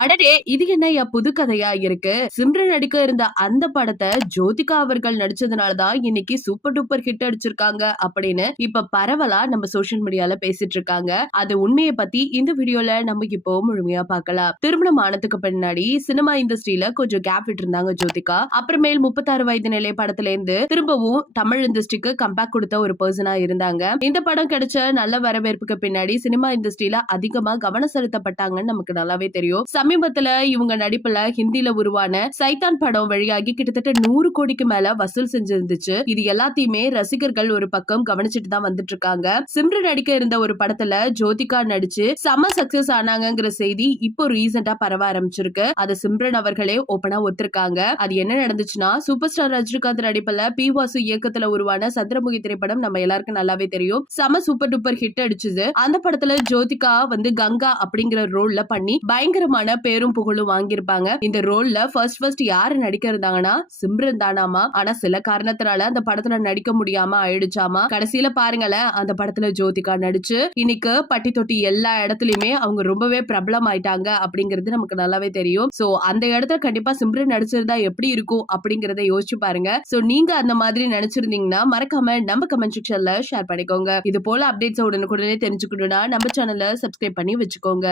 அடடே! இது என்னய்யா புது கதையா இருக்கு? சிம்ரன் நடிக்க இருந்த அந்த படத்த ஜோதிகா அவர்கள் நடிச்சதுனால தான் இன்னைக்கு சூப்பர் டூப்பர் ஹிட் அடிச்சிருக்காங்க அப்படின்னு இப்ப பரவலா நம்ம சோசியல் மீடியால பேசிட்டு இருக்காங்க. அது உண்மைய பத்தி இந்த வீடியோல நம்ம இப்போ முழுமையா பார்க்கலாம். திருமணம் ஆனதுக்கு பின்னாடி சினிமா இண்டஸ்ட்ரியில கொஞ்சம் கேப் விட்டிருந்தாங்க ஜோதிகா. அப்புறமேல் 36 வயது நிலை படத்துல இருந்து திரும்பவும் தமிழ் இண்டஸ்ட்ரிக்கு கம்பேக் கொடுத்த ஒரு பெர்சனா இருந்தாங்க. இந்த படம் கிடைச்ச நல்ல வரவேற்புக்கு பின்னாடி சினிமா இண்டஸ்ட்ரியில அதிகமா கவனம் செலுத்தப்பட்டாங்கன்னு நமக்கு நல்லாவே தெரியும். சமீபத்துல இவங்க நடிப்புல ஹிந்தில உருவான சைத்தான் படம் வழியாகி கிட்டத்தட்ட 100 கோடிக்கு மேல வசூல் செஞ்சிருந்துச்சு. இது எல்லாத்தையுமே ரசிகர்கள் ஒரு பக்கம் கவனிச்சுட்டு தான் வந்துட்டு இருக்காங்க. சிம்ரன் நடிக்க இருந்த ஒரு படத்துல ஜோதிகா நடிச்சு செம சக்சஸ் ஆனாங்கங்கிற செய்தி இப்போ ரீசெண்டா பரவ ஆரம்பிச்சிருக்கு. அது சிம்ரன் அவர்களே ஓபனா ஒத்துருக்காங்க. அது என்ன நடந்துச்சுன்னா, சூப்பர் ஸ்டார் ரஜினிகாந்த் நடிப்புல பி வாசு இயக்கத்துல உருவான சந்திரமுகி திரைப்படம் நம்ம எல்லாருக்கும் நல்லாவே தெரியும். செம சூப்பர் டூப்பர் ஹிட் அடிச்சது. அந்த படத்துல ஜோதிகா கங்கா அப்படிங்கிற ரோல்ல பண்ணி பயங்கரமான பேரும் புகழும் வாங்கியிருப்பாங்க. இந்த ரோல்ல ஃபர்ஸ்ட் யாரு நடிக்க இருந்தாங்கன்னா சிம்ரன் தானாமா. ஆனா சில காரணத்தினால அந்த படத்துல நடிக்க முடியாம ஆயிடுச்சாமா. கடைசியில பாருங்களேன், அந்த படத்துல ஜோதிகா நடிச்சு இன்னைக்கு பட்டி தொட்டி எல்லா இடத்துலயுமே அவங்க ரொம்பவே பிரபலம் ஆயிட்டாங்க அப்படிங்கிறது நமக்கு நல்லாவே தெரியும். சோ அந்த இடத்துல கண்டிப்பா சிம்ரன் நடிச்சிருந்தா எப்படி இருக்கும் அப்படிங்கறத யோசிச்சு பாருங்க. சோ நீங்க அந்த மாதிரி நினைச்சிருந்தீங்கன்னா மறக்காம நம்ம கமெண்ட் செக்ஷன்ல ஷேர் பண்ணிக்கோங்க. இது போல அப்டேட்ஸ் உடனுக்குடனே தெரிஞ்சுக்கணும்னா நம்ம சேனலை சப்ஸ்கிரைப் பண்ணி வச்சுக்கோங்க.